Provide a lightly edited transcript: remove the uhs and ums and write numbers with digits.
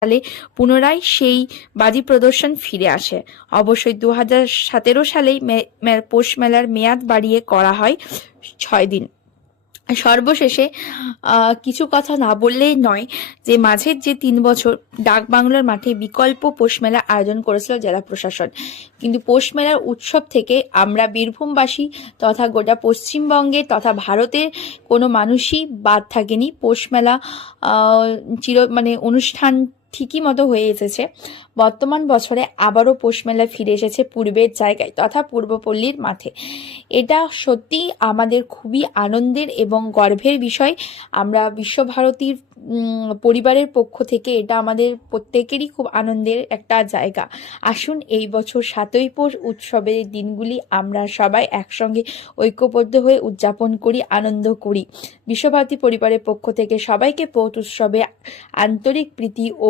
সালে পুনরায় সেই বাজি প্রদর্শন ফিরে আসে। অবশ্যই 2017 সালেই পৌষ মেলার মেয়াদ বাড়িয়ে করা হয় 6 দিন। সর্বশেষে কিছু কথা না বললেই নয় যে মাঝের যে 3 বছর ডাকবাংলোর মাঠে বিকল্প পৌষ মেলা আয়োজন করেছিল জেলা প্রশাসন, কিন্তু পৌষ মেলার উৎসব থেকে আমরা বীরভূমবাসী তথা গোটা পশ্চিমবঙ্গে তথা ভারতের কোনো মানুষই বাদ থাকেনি। পৌষ মেলা অনুষ্ঠান ঠিকই মতো হয়ে এসেছে। বর্তমান বছরে আবারও পৌষ মেলা ফিরে এসেছে পূর্বের জায়গায় তথা পূর্বপল্লীর মাঠে। এটা সত্যি আমাদের খুবই আনন্দের এবং গর্বের বিষয়। আমরা বিশ্বভারতীর পরিবারের পক্ষ থেকে এটা আমাদের প্রত্যেকেরই খুব আনন্দের একটা জায়গা। আসুন এই বছর 7ই পৌষ উৎসবের দিনগুলি আমরা সবাই একসঙ্গে ঐক্যবদ্ধ হয়ে উদযাপন করি, আনন্দ করি। বিশ্বভারতী পরিবারের পক্ষ থেকে সবাইকে পৌষ উৎসবে আন্তরিক প্রীতি ও